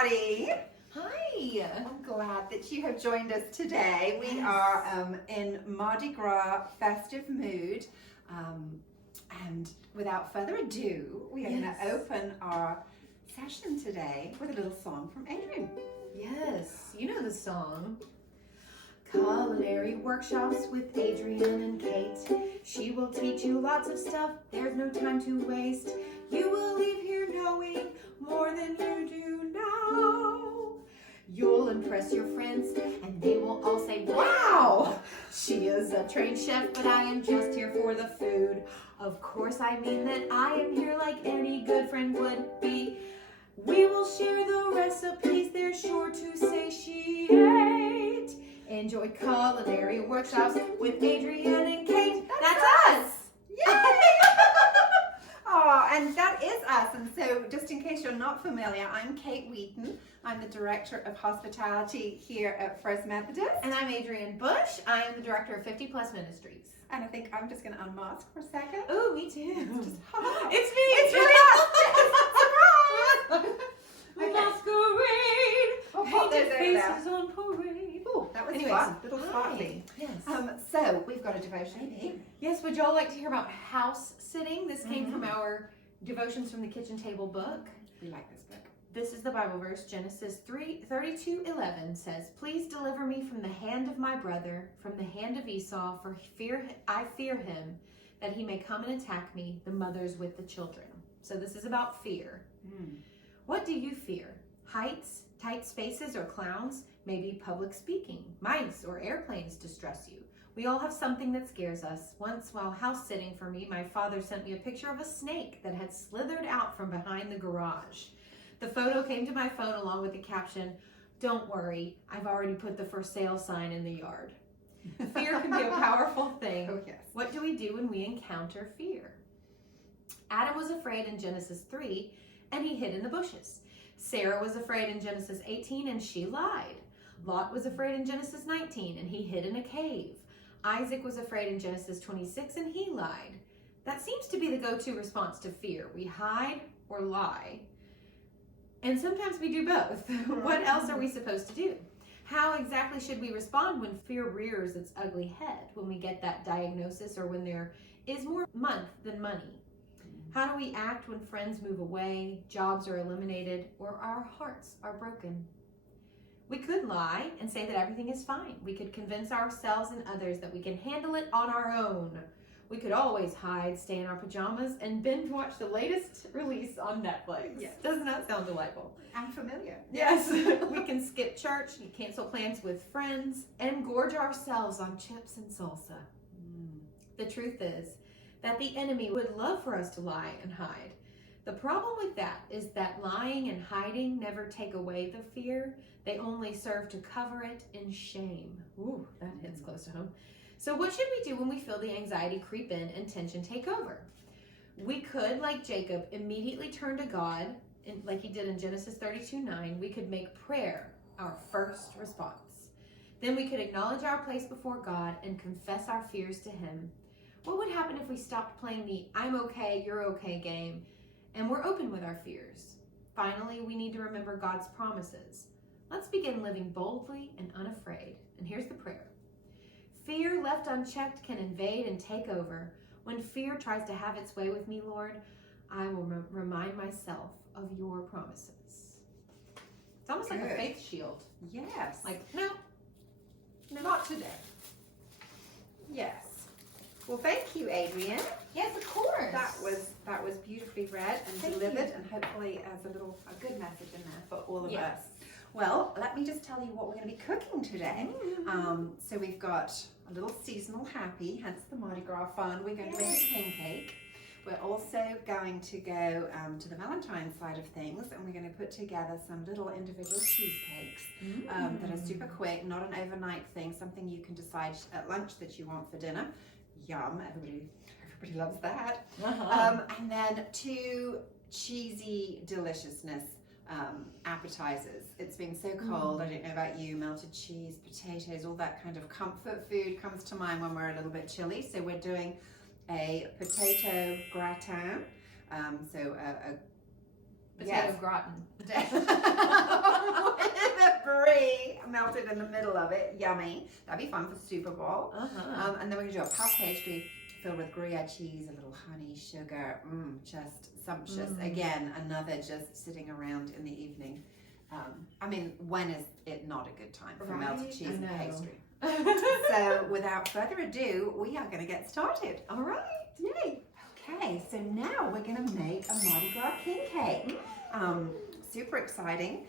everybody. Hi. I'm glad that you have joined us today. We are in Mardi Gras festive mood. And without further ado, we are going to open our session today with a little song from Adrian. Yes, you know the song. Culinary workshops with Adrian and Kate. She will teach you lots of stuff. There's no time to waste. You will leave here knowing more than you do now. You'll impress your friends and they will all say, wow! She is a trained chef, but I am just here for the food. Of course I mean that I am here like any good friend would be. We will share the recipes, they're sure to satiate. Enjoy culinary workshops with Adrian and Kate. That's us! Yay! Oh, and that is us. And so, just in case you're not familiar, I'm Kate Wheaton. I'm the Director of Hospitality here at First Methodist. And I'm Adrian Bush. I am the Director of 50 Plus Ministries. And I think I'm just going to unmask for a second. Oh, me too. It's just, It's me! It's really us! Surprise! Masquerade! Oh, pop those Painted over there. faces on parade. Ooh, that was Anyways, fun. Little hi. party. Yes. So, we've got a devotion. Yes, would y'all like to hear about house sitting? This came from our Devotions from the Kitchen Table book. We like this book. This is the Bible verse. Genesis 32:11 says, "Please deliver me from the hand of my brother, from the hand of Esau, for I fear him, that he may come and attack me, the mothers with the children." So this is about fear. What do you fear? Heights, tight spaces, or clowns? Maybe public speaking, mice, or airplanes distress you. We all have something that scares us. Once, while house sitting for me, my father sent me a picture of a snake that had slithered out from behind the garage. The photo came to my phone along with the caption, "Don't worry, I've already put the for sale sign in the yard." Fear can be a powerful thing. Oh, yes. What do we do when we encounter fear? Adam was afraid in Genesis 3, and he hid in the bushes. Sarah was afraid in Genesis 18, and she lied. Lot was afraid in Genesis 19, and he hid in a cave. Isaac was afraid in Genesis 26, and he lied. That seems to be the go-to response to fear. We hide or lie. And sometimes we do both. What else are we supposed to do? How exactly should we respond when fear rears its ugly head, when we get that diagnosis, or when there is more month than money? How do we act when friends move away, jobs are eliminated, or our hearts are broken? We could lie and say that everything is fine. We could convince ourselves and others that we can handle it on our own. We could always hide, stay in our pajamas, and binge watch the latest release on Netflix. Yes. Doesn't that sound delightful? I'm familiar. Yes. We can skip church, cancel plans with friends, and gorge ourselves on chips and salsa. The truth is that the enemy would love for us to lie and hide. The problem with that is that lying and hiding never take away the fear. They only serve to cover it in shame. Ooh, that hits close to home. So what should we do when we feel the anxiety creep in and tension take over? We could, like Jacob, immediately turn to God, like he did in Genesis 32:9. We could make prayer our first response. Then we could acknowledge our place before God and confess our fears to him. What would happen if we stopped playing the I'm okay, you're okay game, and we're open with our fears? Finally, we need to remember God's promises. Let's begin living boldly and unafraid. And here's the prayer. Fear left unchecked can invade and take over. When fear tries to have its way with me, Lord, I will remind myself of your promises. It's almost like a faith shield. Yes. Like, no, Not today. Yes. Well, thank you, Adrian. yes, of course. That was beautifully read and Thank delivered, you. and hopefully as a good message in there for all of Yes. us. Well, let me just tell you what we're going to be cooking today. So we've got a little seasonal happy, hence the Mardi Gras fun. We're going to make a king cake. We're also going to go to the Valentine side of things, and we're going to put together some little individual cheesecakes that are super quick, not an overnight thing, something you can decide at lunch that you want for dinner. Yum, everybody loves that. And then 2 cheesy deliciousness appetizers. It's been so cold. I don't know about you, melted cheese, potatoes, all that kind of comfort food comes to mind when we're a little bit chilly. So we're doing a potato gratin. Potato gratin. free, melted in the middle of it. Yummy. That'd be fun for Super Bowl. And then we're gonna do a puff pastry filled with Gruyere cheese, a little honey, sugar. Just sumptuous. Again, another just sitting around in the evening. I mean, when is it not a good time for melted cheese and pastry? So without further ado, we are going to get started. All right. Yay. Okay, so now we're going to make a Mardi Gras King Cake. Super exciting.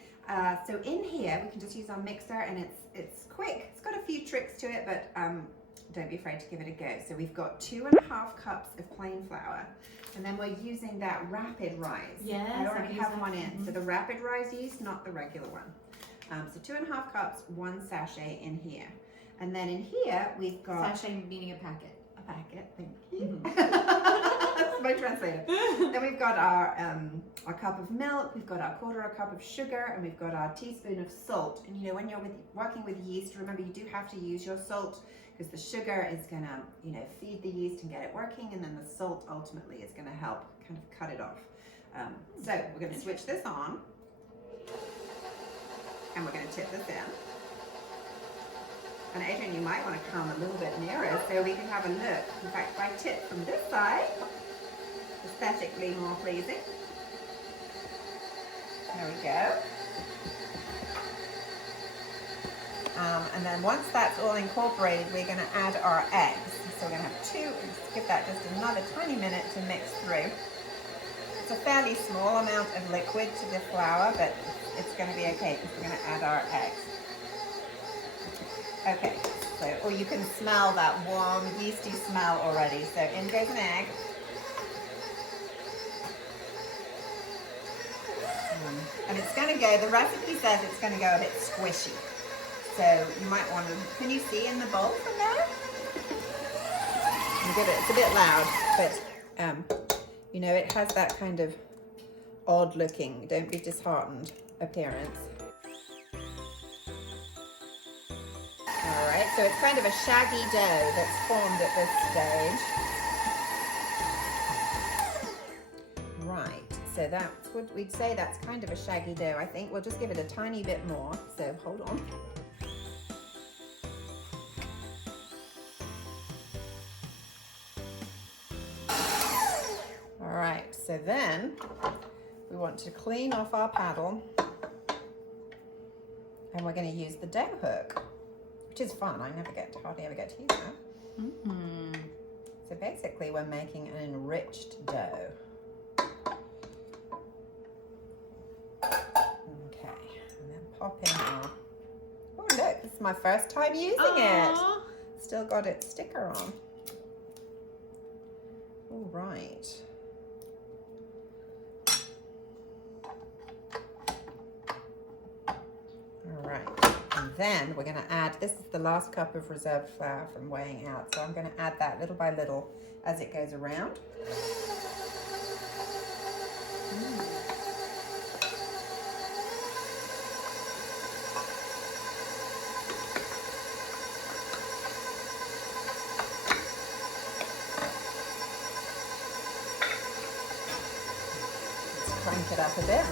So in here, we can just use our mixer, and it's quick. It's got a few tricks to it, but don't be afraid to give it a go. So we've got 2.5 cups of plain flour, and then we're using that rapid rise. Yes, I already have one in. So the rapid rise yeast, not the regular one. So 2.5 cups, 1 sachet in here. And then in here, we've got... Sachet meaning a packet. A packet, thank you. That's my translator. Then we've got our cup of milk, we've got our 1/4 cup of sugar, and we've got our teaspoon of salt. And you know, when you're working with yeast, remember you do have to use your salt, because the sugar is gonna, you know, feed the yeast and get it working, and then the salt ultimately is gonna help kind of cut it off. So we're gonna switch this on, and we're gonna tip this in. And Adrian, you might want to come a little bit nearer so we can have a look. In fact, if I tip from this side, aesthetically more pleasing. There we go. And then once that's all incorporated, we're going to add our eggs. So we're going to have 2, just give that just another tiny minute to mix through. It's a fairly small amount of liquid to the flour, but it's going to be okay because we're going to add our eggs. Okay, so, or you can smell that warm, yeasty smell already. So in goes an egg. And it's going to go, the recipe says it's going to go a bit squishy. So you might want to, can you see in the bowl from there? It's a bit loud, but you know, it has that kind of odd looking, don't be disheartened appearance. All right, so it's kind of a shaggy dough that's formed at this stage. Right, so that's what we'd say, that's kind of a shaggy dough. I think we'll just give it a tiny bit more, so hold on. All right, so then we want to clean off our paddle, and we're going to use the dough hook, which is fun. I hardly ever get to use that. So basically we're making an enriched dough. Okay, and then pop in our, oh look, this is my first time using it. Still got its sticker on. All right. All right. And then we're going to add, this is the last cup of reserved flour from weighing out. So I'm going to add that little by little as it goes around. Let's crank it up a bit.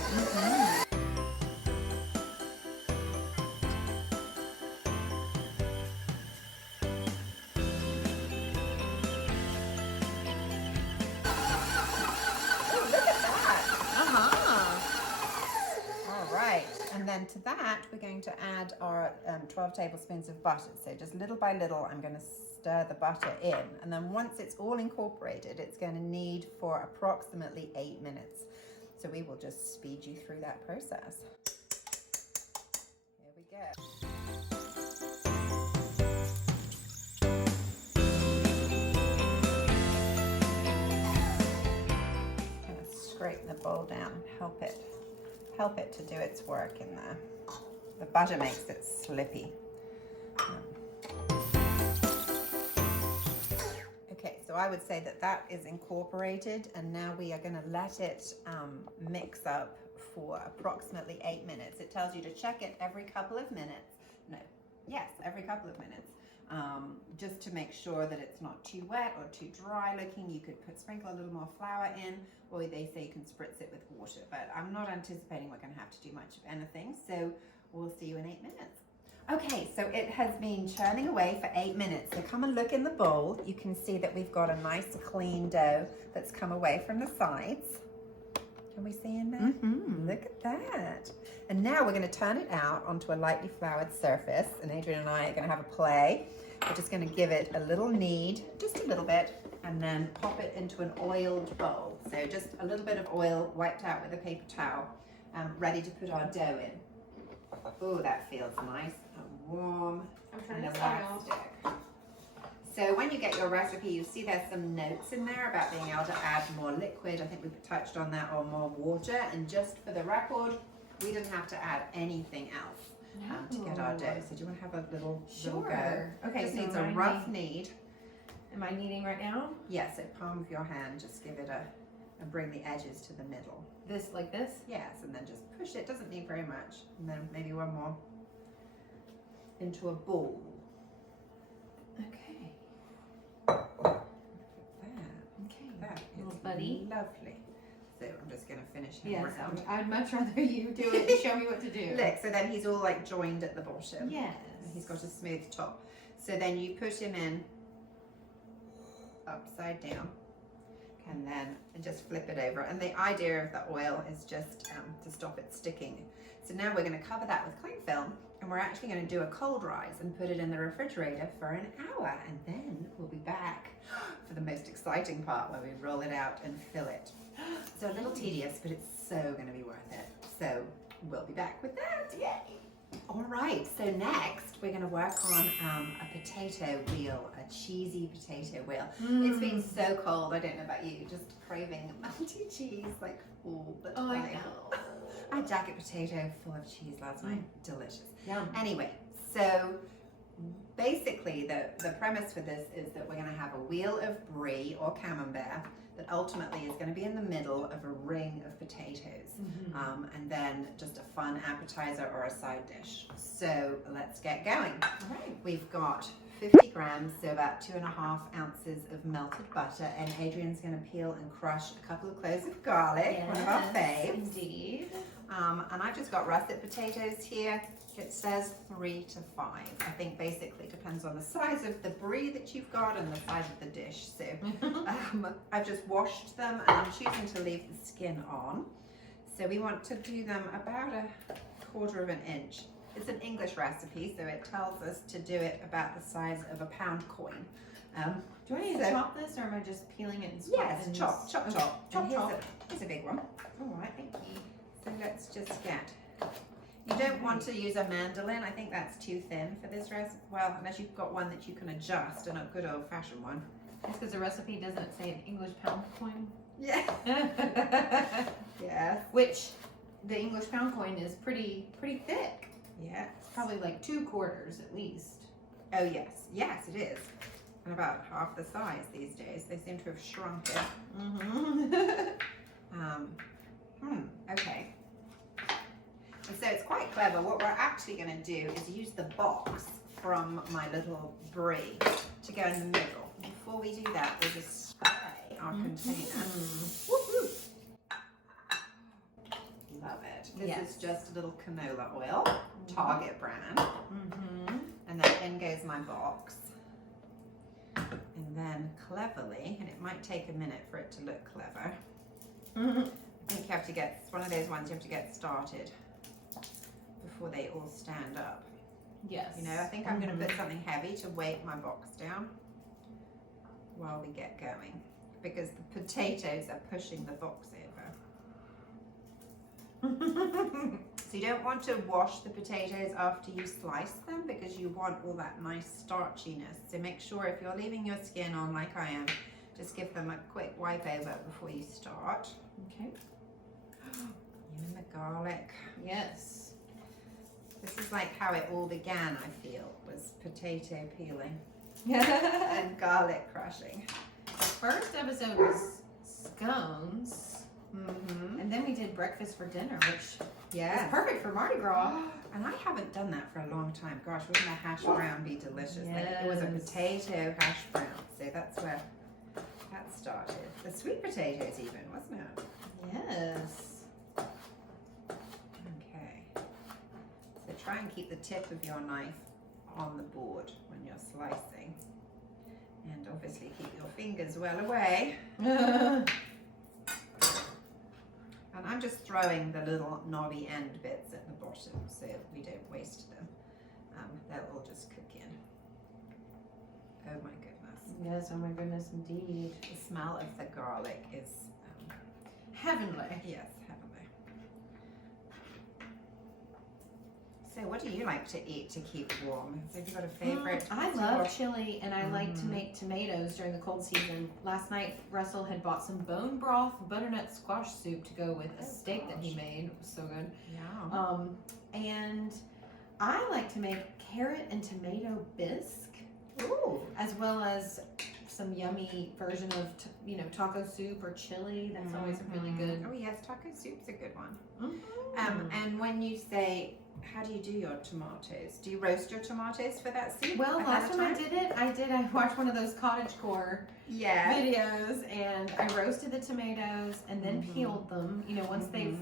And then to that, we're going to add our 12 tablespoons of butter. So just little by little, I'm going to stir the butter in. And then once it's all incorporated, it's going to need for approximately 8 minutes. So we will just speed you through that process. Here we go. Scrape the bowl down and help it to do its work in there. The butter makes it slippy. Okay, so I would say that is incorporated, and now we are going to let it mix up for approximately 8 minutes. It tells you to check it every couple of minutes. Every couple of minutes. Just to make sure that it's not too wet or too dry looking. You could sprinkle a little more flour in, or they say you can spritz it with water, but I'm not anticipating we're going to have to do much of anything. So we'll see you in 8 minutes. Okay, so it has been churning away for 8 minutes. So come and look in the bowl. You can see that we've got a nice clean dough that's come away from the sides. Can we see in there? Mm-hmm. Look at that. And now we're going to turn it out onto a lightly floured surface. And Adrian and I are going to have a play. We're just going to give it a little knead, just a little bit, and then pop it into an oiled bowl. So just a little bit of oil wiped out with a paper towel, ready to put our dough in. Oh, that feels nice and warm and elastic. So when you get your recipe, you see there's some notes in there about being able to add more liquid. I think we've touched on that, or more water. And just for the record, we didn't have to add anything else to get our dough. So do you want to have a little go? Okay, Just so needs a rough knead. Am I kneading right now? Yes, so palm of your hand, just give it and bring the edges to the middle. This, like this? Yes, and then just push it. Doesn't need very much. And then maybe one more into a ball. Okay. Okay. That Little is buddy. lovely. So I'm just going to finish him Yes, around. I'd much rather you do it and show me what to do. Look, so then he's all like joined at the bottom. Yes. And he's got a smooth top. So then you put him in upside down, and then just flip it over. And the idea of the oil is just to stop it sticking. So now we're going to cover that with cling film, and we're actually going to do a cold rise and put it in the refrigerator for an hour, and then we'll be back for the most exciting part where we roll it out and fill it. So a little tedious, but it's so going to be worth it. So we'll be back with that. Yay! All right, so next we're going to work on a potato wheel, a cheesy potato wheel. It's been so cold, I don't know about you, just craving melty cheese like all the time. Oh, I know. I had jacket potato full of cheese last night. Delicious. Yum. Anyway, so basically the premise for this is that we're going to have a wheel of brie or camembert that ultimately is going to be in the middle of a ring of potatoes, and then just a fun appetizer or a side dish. So let's get going. All right. We've got 50 grams, so about 2.5 ounces of melted butter, and Adrian's going to peel and crush a couple of cloves of garlic, one of our faves. Indeed. And I've just got russet potatoes here. It says 3 to 5. I think basically depends on the size of the brie that you've got and the size of the dish. So I've just washed them, and I'm choosing to leave the skin on. So we want to do them about a 1/4 of an inch. It's an English recipe, so it tells us to do it about the size of a pound coin. Do I need to chop this, or am I just peeling it and Yes, chop. Chop. Here's a big one. All right, thank you. So let's just get. You don't want to use a mandolin. I think that's too thin for this recipe. Well, unless you've got one that you can adjust, and a good old-fashioned one. That's because the recipe doesn't say an English pound coin. Yeah. Yes. Which the English pound coin is pretty thick. Yeah. It's probably like 2/4 at least. Oh yes, yes it is. And about half the size these days. They seem to have shrunk it. Okay. And so it's quite clever. What we're actually going to do is use the box from my little brie to go in the middle. Before we do that, we'll just spray our container. Woo-hoo. Love it. This is just a little canola oil, Target brand. And then in goes my box. And then cleverly, and it might take a minute for it to look clever, I think you have to get, it's one of those ones you have to get started before they all stand up. Yes. You know, I think I'm going to put something heavy to weight my box down while we get going, because the potatoes are pushing the box over. So you don't want to wash the potatoes after you slice them, because you want all that nice starchiness. So make sure if you're leaving your skin on like I am, just give them a quick wipe over before you start. Okay. You and the garlic. Yes. This is like how it all began, I feel, was potato peeling Yeah. and garlic crushing. The first episode was scones, and then we did breakfast for dinner, which is perfect for Mardi Gras. And I haven't done that for a long time. Gosh, wouldn't a hash brown be delicious? Like, it was a potato hash brown, so that's where that started. The sweet potatoes even, wasn't it? Yes. Okay. So try and keep the tip of your knife on the board when you're slicing. And obviously keep your fingers well away. And I'm just throwing the little knobby end bits at the bottom so we don't waste them. They'll all just cook in. Oh my goodness. Yes, oh my goodness, indeed. The smell of the garlic is Heavenly. yes, heavenly. So what do you like to eat to keep warm? Have you got a favorite? I love chili, and I like to make tomatoes during the cold season. Last night, Russell had bought some bone broth butternut squash soup to go with a steak that he made. It was so good. Yeah. And I like to make carrot and tomato bisque, Ooh. as well as some yummy version of taco soup or chili. That's always really good. Oh yes, taco soup's a good one. Mm-hmm. And when you say, how do you do your tomatoes? Do you roast your tomatoes for that soup? Well, ahead last of time time? I watched one of those cottagecore Yeah. videos, and I roasted the tomatoes and then peeled them. Once they've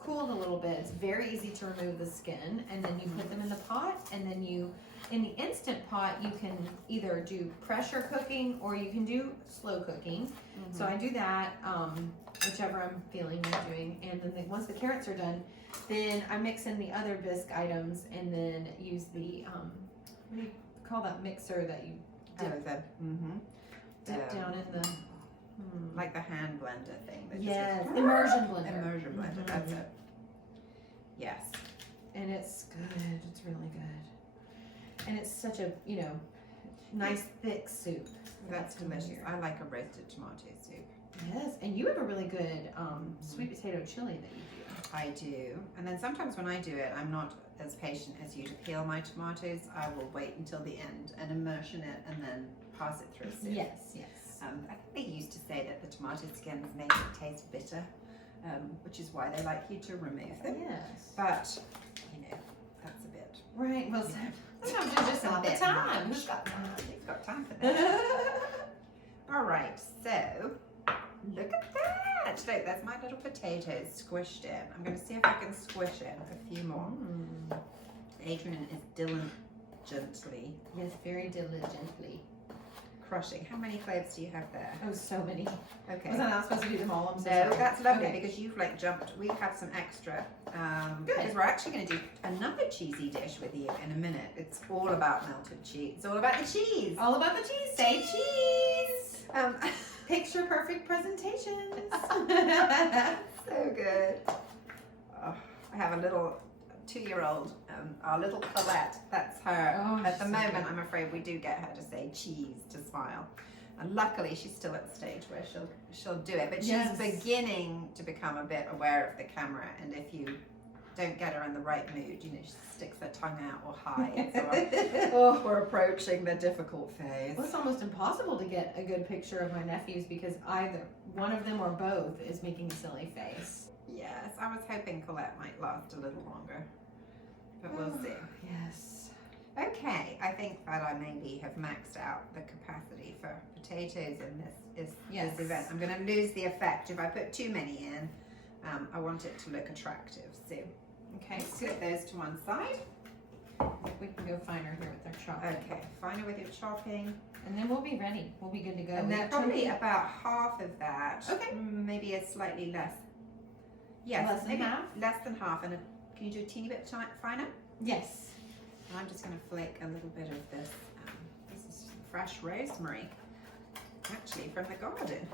cooled a little bit, it's very easy to remove the skin, and then you put them in the pot, and then in the instant pot, you can either do pressure cooking or you can do slow cooking. So I do that, whichever I'm feeling like doing. And then once the carrots are done, then I mix in the other bisque items and then use the, what do you call that mixer that you dip down in the... Like the hand blender thing. that Yes, just- immersion blender. Immersion blender, that's it. Yes. And it's good. It's really good. And it's such a, nice thick soup. That's delicious. I like a roasted tomato soup. Yes, and you have a really good sweet potato chili that you do. I do. And then sometimes when I do it, I'm not as patient as you to peel my tomatoes. I will wait until the end and immersion it and then pass it through a sieve. Yes, yes. I think they used to say that the tomato skins make it taste bitter, which is why they like you to remove them. Yes. But, that's a bit. Right, well, sometimes it's just not the bit time. much. You've got time for that. All right, so look at that. Look, that's my little potatoes squished in. I'm going to see if I can squish in a few more. Adrian is diligently. Yes, very diligently. Crushing. How many cloves do you have there? Oh, so many. Okay. Was I not supposed to do them all? I'm so No, sorry. that's lovely Okay. because you've jumped. We have some extra. Good. Because we're actually going to do another cheesy dish with you in a minute. It's all about melted cheese. It's all about the cheese. All about the cheese. Say cheese. Picture perfect presentations. So good. Oh, I have a little 2-year-old, our little Colette. That's her. Oh, At the she's so moment, good. I'm afraid we do get her to say cheese to smile. And luckily, she's still at the stage where she'll do it. But she's Yes. beginning to become a bit aware of the camera. And if you don't get her in the right mood, she sticks her tongue out or hides. Or we're approaching the difficult phase. Well, it's almost impossible to get a good picture of my nephews because either one of them or both is making a silly face. Yes, I was hoping Colette might last a little longer. But we'll see. Yes. Okay, I think that I maybe have maxed out the capacity for potatoes in this event. I'm going to lose the effect if I put too many in. I want it to look attractive. So, okay, set those to one side. We can go finer here with our chopping. Okay, finer with your chopping. And then we'll be ready. We'll be good to go. And then probably about half of that. Okay. Maybe a slightly less. Yes, Less than maybe half? less than half. And can you do a teeny bit finer? Yes. And I'm just going to flake a little bit of this. This is fresh rosemary, actually from the garden.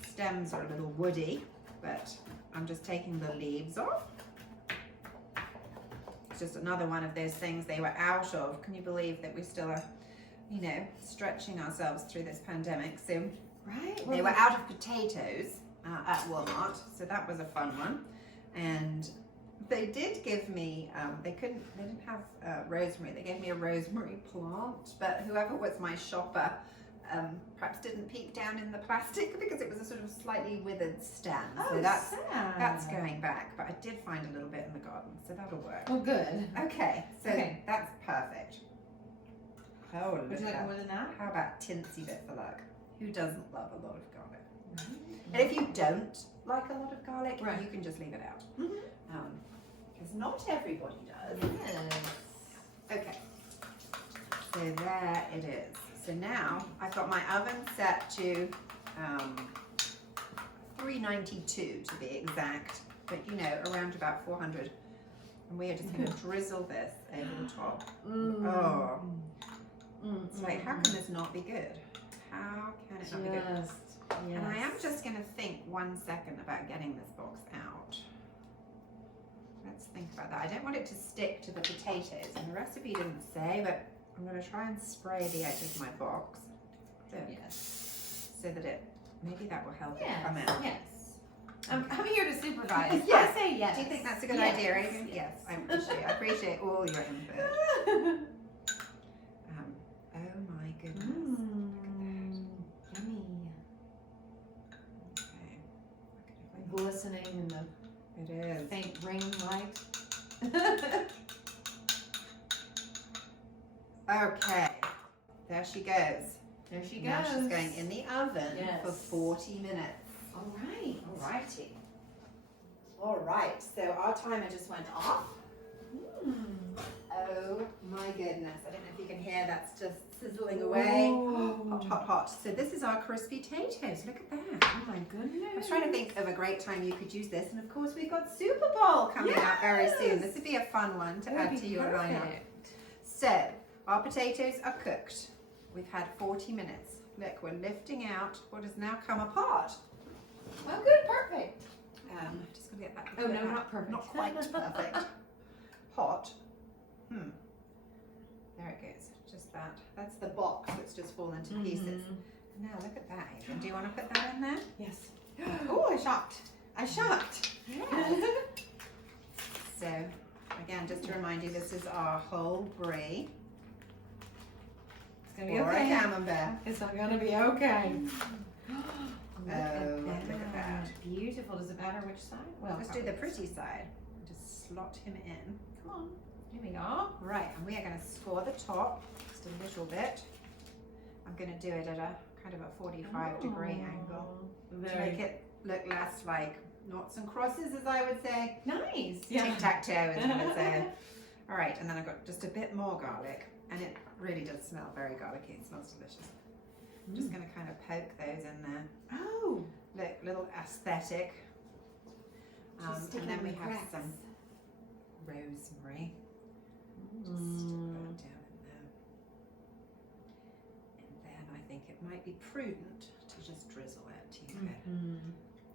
The stems are a little woody, but I'm just taking the leaves off. It's just another one of those things they were out of. Can you believe that we still are, stretching ourselves through this pandemic? So Right. they were out of potatoes at Walmart, so that was a fun one. And they did give me, they didn't have rosemary. They gave me a rosemary plant, but whoever was my shopper perhaps didn't peek down in the plastic because it was a sort of slightly withered stem. Oh, So that's sad. going back, but I did find a little bit in the garden, so that'll work. Well, good. Okay, so Okay. that's perfect. Oh, look Would you at like that. more than that? How about tinsy bit for luck? Who doesn't love a lot of garlic? Mm-hmm. And if you don't like a lot of garlic, Right. you can just leave it out. Mhm. Because not everybody does. Yes. Okay, so there it is. So now I've got my oven set to 392 to be exact, but you know, around about 400. And we are just going to drizzle this over the top. Oh, it's like, how can this not be good? How can it not be good? Yes. And I am just going to think 1 second about getting this box out. Let's think about that. I don't want it to stick to the potatoes, and the recipe didn't say, but I'm going to try and spray the edge of my box. So that it, maybe that will help it come out. Yes. I'm here to supervise. Yes. I say yes. Do you think that's a good idea, Adrian? Yes, I appreciate all your input. Oh my goodness. Yummy. Okay. Glistening in the It is. faint rain light. Okay. There she goes. There she goes. Now she's going in the oven for 40 minutes. All right. Alrighty. All right, so our timer just went off. Oh my goodness. I don't know if you can hear, that's just sizzling away. Hot, hot, hot. So this is our crispy potatoes. Look at that. Oh my goodness. I was trying to think of a great time you could use this. And of course, we've got Super Bowl coming up very soon. This would be a fun one to add to your lineup. So our potatoes are cooked. We've had 40 minutes. Look, we're lifting out what has now come apart. Well, good, perfect. Just gonna get that. Oh no, not perfect. Not quite perfect. Hot. There it goes. Just that. That's the box that's just fallen to pieces. Now look at that. Adrian. Do you want to put that in there? Yes. Oh, I shocked. Yeah. So again, just to remind you, this is our whole brie. It's gonna be or okay. a camembert. It's not gonna be okay. Look at that. Beautiful. Does it matter which side? Well, Let's do the pretty side. Just slot him in. Come on. Here we go. Right, and we are going to score the top just a little bit. I'm going to do it at a kind of a 45-degree angle to make it look less like noughts and crosses, as I would say. Nice. Tic-tac-toe, as I would say. All right, and then I've got just a bit more garlic, and it really does smell very garlicky. It smells delicious. I'm just going to kind of poke those in there. Oh. Look, little aesthetic. And then we have some rosemary. Just put that down in there. And then I think it might be prudent to just drizzle it.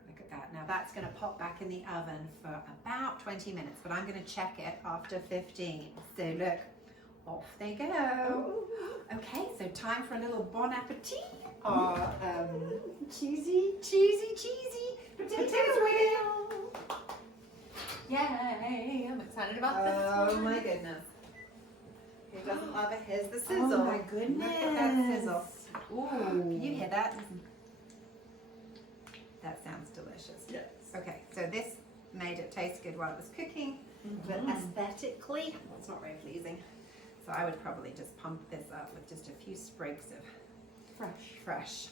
Look at that. Now that's going to pop back in the oven for about 20 minutes, but I'm going to check it after 15. So look, off they go. Okay, so time for a little bon appetit. Or cheesy potato wheel. Yay! I'm excited about this. Oh my goodness. Who doesn't love it? Here's the sizzle. Oh my goodness. Look at that sizzle. Ooh, can you hear that? That sounds delicious. Yes. Okay, so this made it taste good while it was cooking, but aesthetically, it's not very pleasing. So I would probably just pump this up with just a few sprigs of fresh.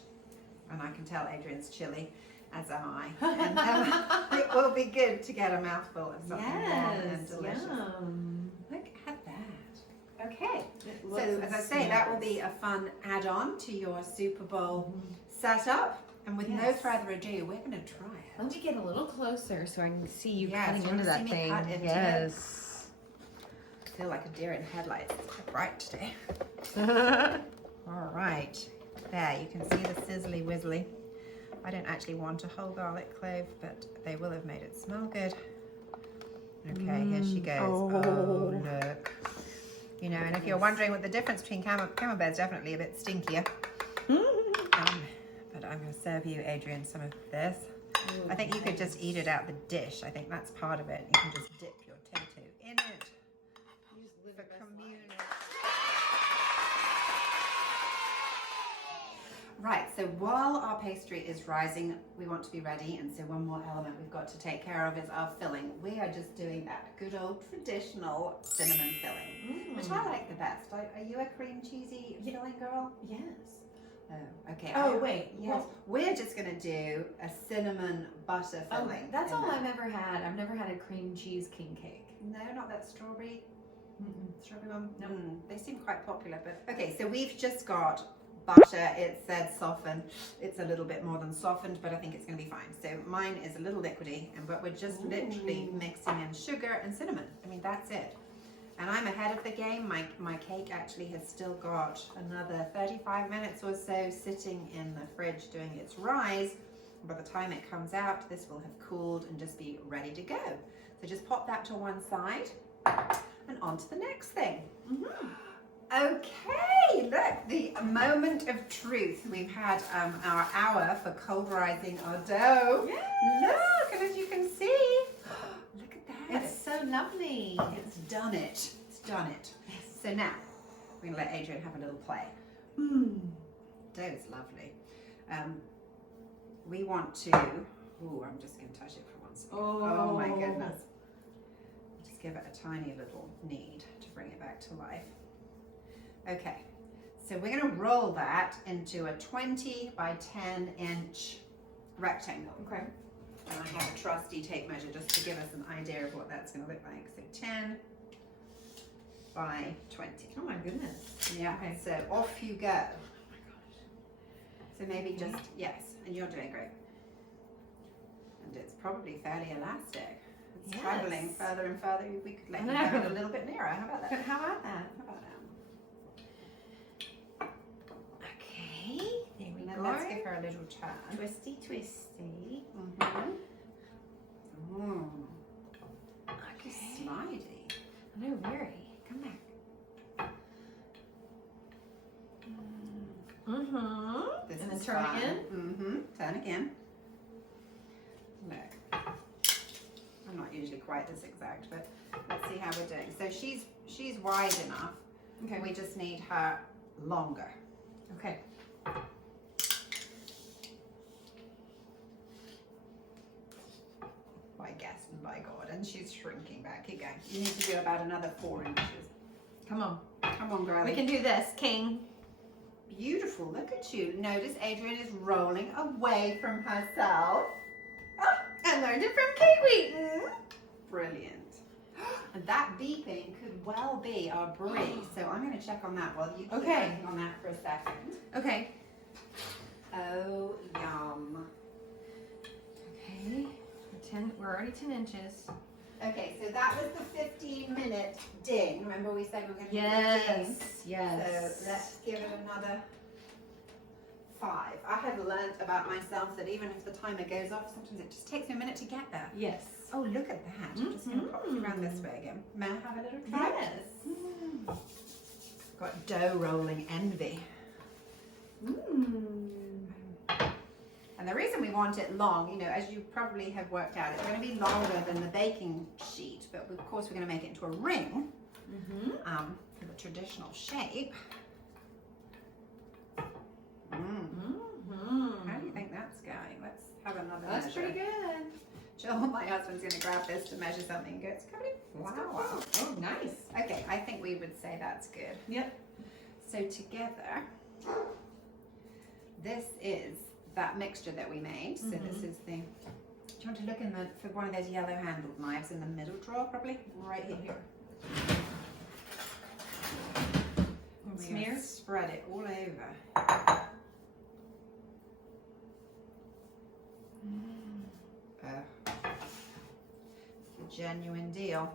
And I can tell Adrian's chilly, as am I. And it will be good to get a mouthful of something warm and delicious. Yum. Look at that. Okay, so looks as I say, that will be a fun add-on to your Super Bowl setup. And with no further ado, we're going to try it. Let me get a little closer so I can see you Yes, cutting you into wanna that see me thing. cut into Yes. I feel like a deer in headlights. It's quite bright today. All right. There, you can see the sizzly whizzly. I don't actually want a whole garlic clove, but they will have made it smell good. Okay, here she goes. Oh, look. You know, and if you're wondering what the difference between Camembert is definitely a bit stinkier. But I'm going to serve you, Adrian, some of this. I think you could just eat it out the dish. I think that's part of it. You can just dip your potato in it. For community. Right, so while our pastry is rising, we want to be ready, and so one more element we've got to take care of is our filling. We are just doing that good old traditional cinnamon filling, which I like the best. Are you a cream cheesy filling girl? Yes. Oh, okay. Oh, wait. Yes. We're just going to do a cinnamon butter filling. That's all I've ever had. I've never had a cream cheese king cake. No, not that strawberry. Strawberry one. No. They seem quite popular, but okay. So we've just got butter. It said softened. It's a little bit more than softened, but I think it's going to be fine. So mine is a little liquidy, but we're just literally mixing in sugar and cinnamon. I mean, that's it. And I'm ahead of the game. My cake actually has still got another 35 minutes or so sitting in the fridge doing its rise. By the time it comes out, this will have cooled and just be ready to go. So just pop that to one side and on to the next thing. Okay, look, the moment of truth. We've had our hour for pulverizing our dough. Yes. Look, and as you can see, look at that. It's so lovely. It's done it. It's done it. Yes. So now, we're going to let Adrian have a little play. Dough is lovely. We want to, I'm just going to touch it for one second. Oh my goodness. Just give it a tiny little knead to bring it back to life. Okay, so we're going to roll that into a 20 by 10 inch rectangle. Okay. And I have a trusty tape measure just to give us an idea of what that's going to look like. So 10 by 20. Oh my goodness. Yeah, Okay. so off you go. Oh my gosh. So maybe just, yes, and you're doing great. And it's probably fairly elastic. It's Yes. traveling further and further. We could let you I know. go a little bit nearer. How about that? How about that? How about that? Okay. There we And then go. let's give her a little turn. Twisty, twisty. Okay. Slidey. I know, very. Come back. This And then is turn fun. again. Turn again. Look. I'm not usually quite this exact, but let's see how we're doing. So she's wide enough. Okay. We just need her longer. Okay. By guess and by God. And she's shrinking back. Keep going. You need to do about another 4 inches. Come on. Come on, girlie. We can do this, King. Beautiful. Look at you. Notice Adrian is rolling away from herself. I learned it from Kate Wheaton. Brilliant. And that beeping could well be our brie. So I'm going to check on that while you keep working on that for a second. Okay. Oh, yum. Okay. We're already 10 inches. Okay, so that was the 15-minute ding. Remember we said we were going to do 15? Yes. So let's give it another 5. I have learnt about myself that even if the timer goes off, sometimes it just takes me a minute to get there. Yes. Oh, look at that. I'm just going to pop you around this way again. May I have a little try? Yes. Got dough rolling envy. And the reason we want it long, you know, as you probably have worked out, it's going to be longer than the baking sheet, but of course we're going to make it into a ring, the traditional shape. How do you think that's going? Let's have another measure. That's pretty good. Jill, my husband's going to grab this to measure something good. It's covered in flour. Oh, nice. Okay, I think we would say that's good. Yep. So together, this is that mixture that we made. So this is the, do you want to look in for one of those yellow handled knives in the middle drawer, probably? Right here. And We're smear? gonna spread it all over. It's a genuine deal.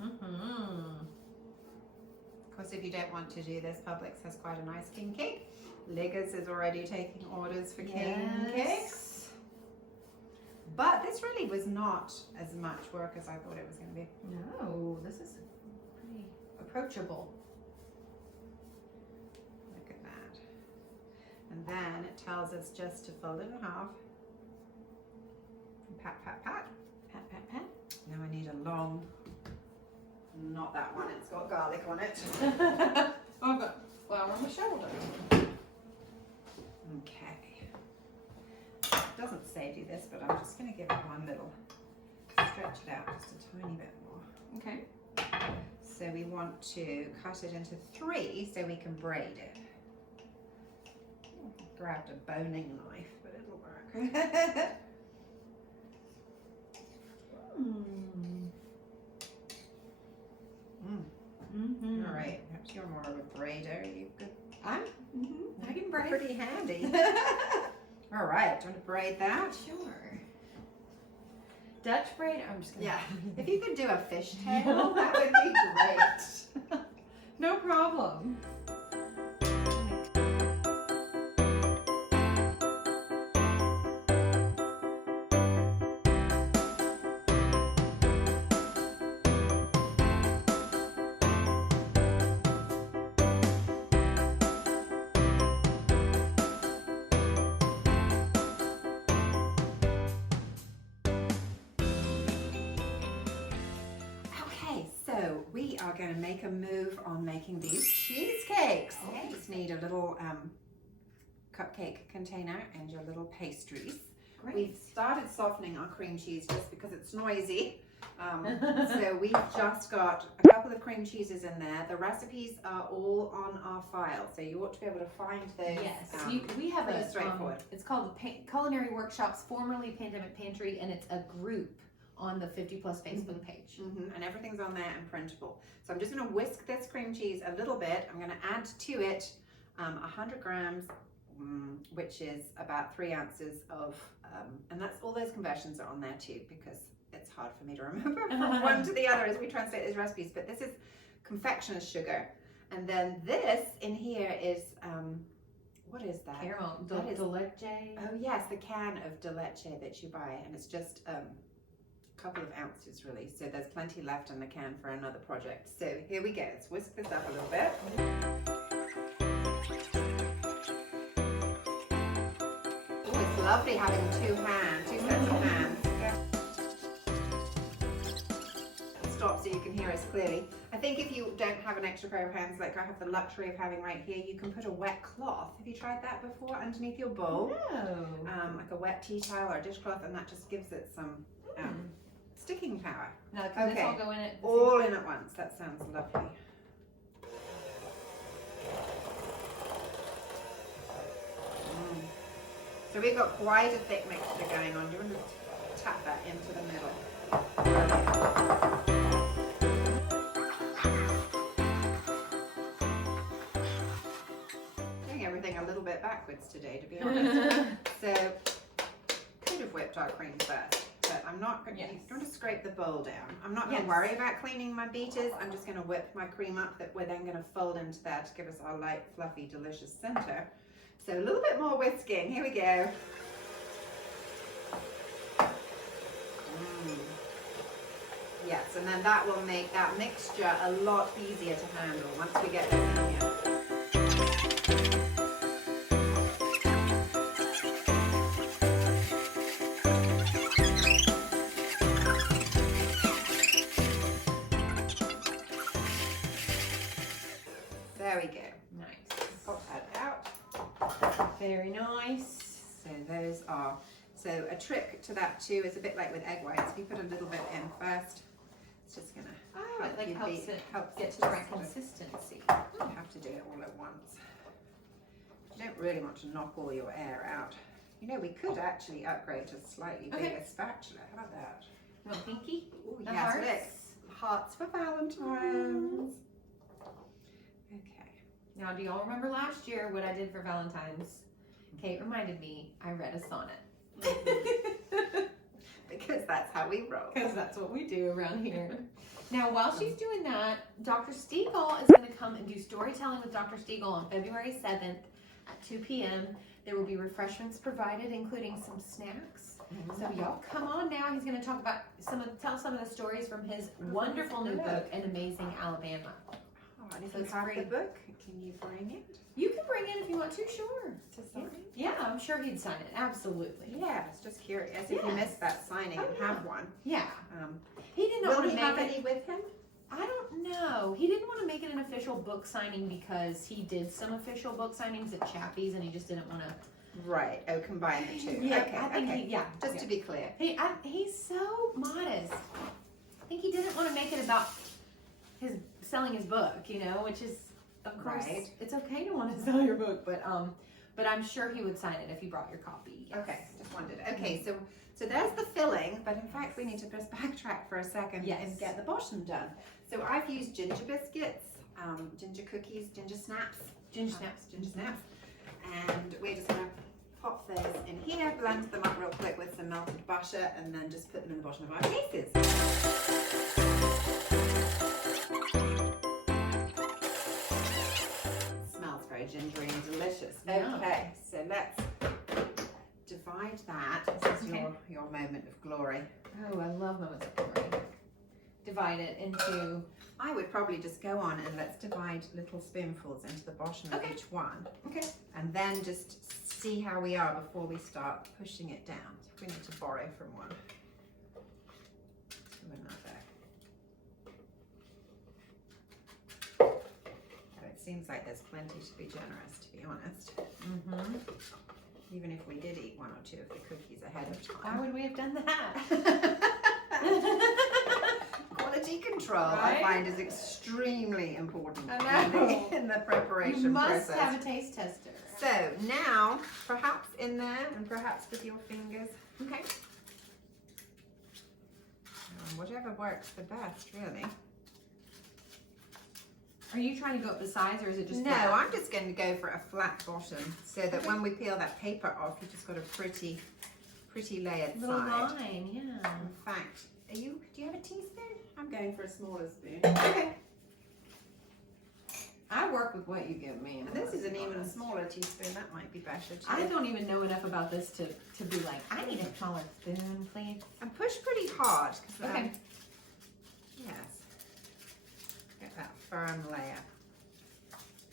Of course, if you don't want to do this, Publix has quite a nice king cake. Liggers is already taking orders for king cakes. But this really was not as much work as I thought it was going to be. No, this is pretty approachable. Look at that. And then it tells us just to fold it in half. And pat, pat, pat. Pat, pat, pat. Now I need a long, not that one, it's got garlic on it. Oh, I've got flour on my shoulder. Okay. It doesn't say do this, but I'm just going to give it one little, stretch it out just a tiny bit more. Okay. So we want to cut it into 3 so we can braid it. Grabbed a boning knife, but it'll work. pretty handy. All right, do you want to braid that? Sure. Dutch braid? I'm just gonna. Yeah. If you could do a fishtail, that would be great. No problem. So we are going to make a move on making these cheesecakes. Okay. You just need a little cupcake container and your little pastries. Great. We've started softening our cream cheese just because it's noisy. So we've just got a couple of cream cheeses in there. The recipes are all on our file, so you ought to be able to find those. Yes, we have pretty a straightforward. It's called the Culinary Workshops, formerly Pandemic Pantry, and it's a group on the 50 Plus Facebook page. And everything's on there and printable. So I'm just going to whisk this cream cheese a little bit. I'm going to add to it 100 grams, which is about 3 ounces of, and that's all those conversions are on there too, because it's hard for me to remember from one to the other as we translate these recipes. But this is confectioner's sugar, and then this in here is what is that? Caramel, That is- de leche. Oh yes, the can of de leche that you buy, and it's just couple of ounces really, so there's plenty left in the can for another project. So here we go, let's whisk this up a little bit. Oh, it's lovely having two sets of hands. Stop so you can hear us clearly. I think if you don't have an extra pair of hands like I have the luxury of having right here, you can put a wet cloth. Have you tried that before underneath your bowl? No. Like a wet tea towel or a dishcloth, and that just gives it some sticking power. Now, can this all go in it? All in at once. That sounds lovely. So we've got quite a thick mixture going on. You want to tap that into the middle. Doing everything a little bit backwards today, to be honest. So could have whipped our cream first. But I'm not going to, you want to scrape the bowl down. I'm not going to worry about cleaning my beaters. I'm just going to whip my cream up that we're then going to fold into that to give us our light, fluffy, delicious center. So a little bit more whisking. Here we go. Yes, and then that will make that mixture a lot easier to handle once we get this in here. There we go. Nice. Pop that out. Very nice. So those are, so a trick to that too is a bit like with egg whites. If you put a little bit in first, it's just gonna It like helps it get to the right consistency. You have to do it all at once. You don't really want to knock all your air out. You know, we could actually upgrade to a slightly bigger spatula. How about that? You want pinky? Oh The yes, hearts? look. Hearts for Valentine's. Okay. Now, do y'all remember last year what I did for Valentine's? Kate reminded me I read a sonnet. Because that's how we roll. Because that's what we do around here. Now, while she's doing that, Dr. Stiegel is going to come and do storytelling with Dr. Stiegel on February 7th at 2 p.m. There will be refreshments provided, including some snacks. So y'all come on now. He's going to talk about tell some of the stories from his wonderful new book, An Amazing Alabama. Oh, and if So you it's have free. the book, can you bring it You can bring it if you want to, sure. to sign? Yeah, I'm sure he'd sign it. Absolutely. Yeah, I was just curious if you Yes. missed that signing and have one. Yeah. Um, He didn't will want he to have make it. any with him? I don't know. He didn't want to make it an official book signing because he did some official book signings at Chappie's and he just didn't want to. Right. Oh, combine the two. Yeah, Okay. I think okay. Just yeah. to be clear. He's so modest. I think he didn't want to make it about his selling his book, which is, of course, Right. it's okay to want to sell your book, but I'm sure he would sign it if you brought your copy. Yes. Okay. Just wondered. Okay. So there's the filling, but in fact we need to just backtrack for a second Yes. and get the bottom done. So I've used ginger biscuits, ginger cookies, ginger snaps. Ginger snaps. Ginger snaps. And we're just going to pop those in here, blend them up real quick with some melted butter, and then just put them in the bottom of our cases. Smells very gingery and delicious. Yeah. Okay, so let's divide that. This is your moment of glory. Oh, I love moments of glory. Divide it into... I would probably just go on and let's divide little spoonfuls into the bottom of each one. Okay. And then just see how we are before we start pushing it down. So we need to borrow from one to another. Oh, it seems like there's plenty to be generous, to be honest. Even if we did eat one or two of the cookies ahead of time. Why would we have done that? Quality control, Right? I find, is extremely important I know. in the preparation You must process. have a taste tester. So now, perhaps in there and perhaps with your fingers, Okay. whatever works the best, really. Are you trying to go up the sides, or is it just No, flat? I'm just going to go for a flat bottom so that when we peel that paper off, you've just got a pretty layered Little side. line, yeah. In fact, do you have a teaspoon? I'm going for a smaller spoon. Okay. I work with what you give me. And this is an even smaller teaspoon. That might be better too. I don't even know enough about this to be like, I need a smaller spoon, please. And push pretty hard. Okay. Yes. Get that firm layer.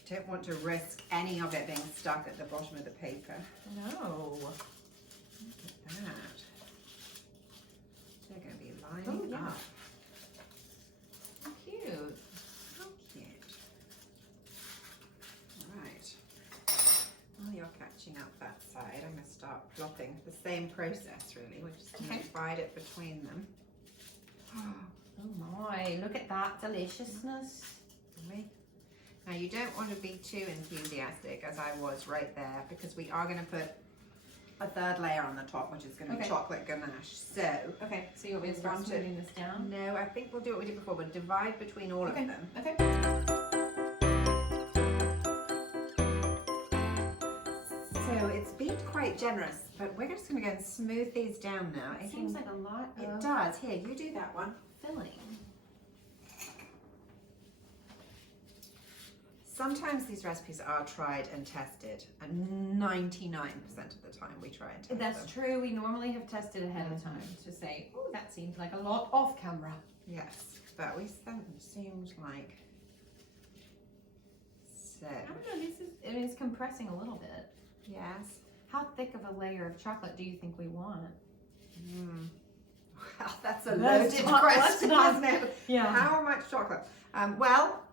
Don't want to risk any of it being stuck at the bottom of the paper. No. Look at that. They're going to be lining up. How cute. How cute. Right. While you're catching up that side, I'm going to start plopping the same process, really. We're just going to divide it between them. Oh my, look at that deliciousness. Really? Now you don't want to be too enthusiastic, as I was right there, because we are going to put a third layer on the top, which is going to be chocolate ganache. So, Okay, so you want me to start smoothing this down? no, I think we'll do what we did before. We'll divide between all of them. Okay. So it's been quite generous, but we're just going to go and smooth these down now. It seems like a lot It of does. Here, you do that one. filling. Sometimes these recipes are tried and tested, and 99% of the time we try and test them. That's true. We normally have tested ahead of time to say, oh, that seems like a lot off camera. Yes, but we seemed like so. I don't know, it's compressing a little bit. Yes. How thick of a layer of chocolate do you think we want? Well, that's a Let's loaded not- let's question, not- isn't it? Yeah. How much chocolate? Well,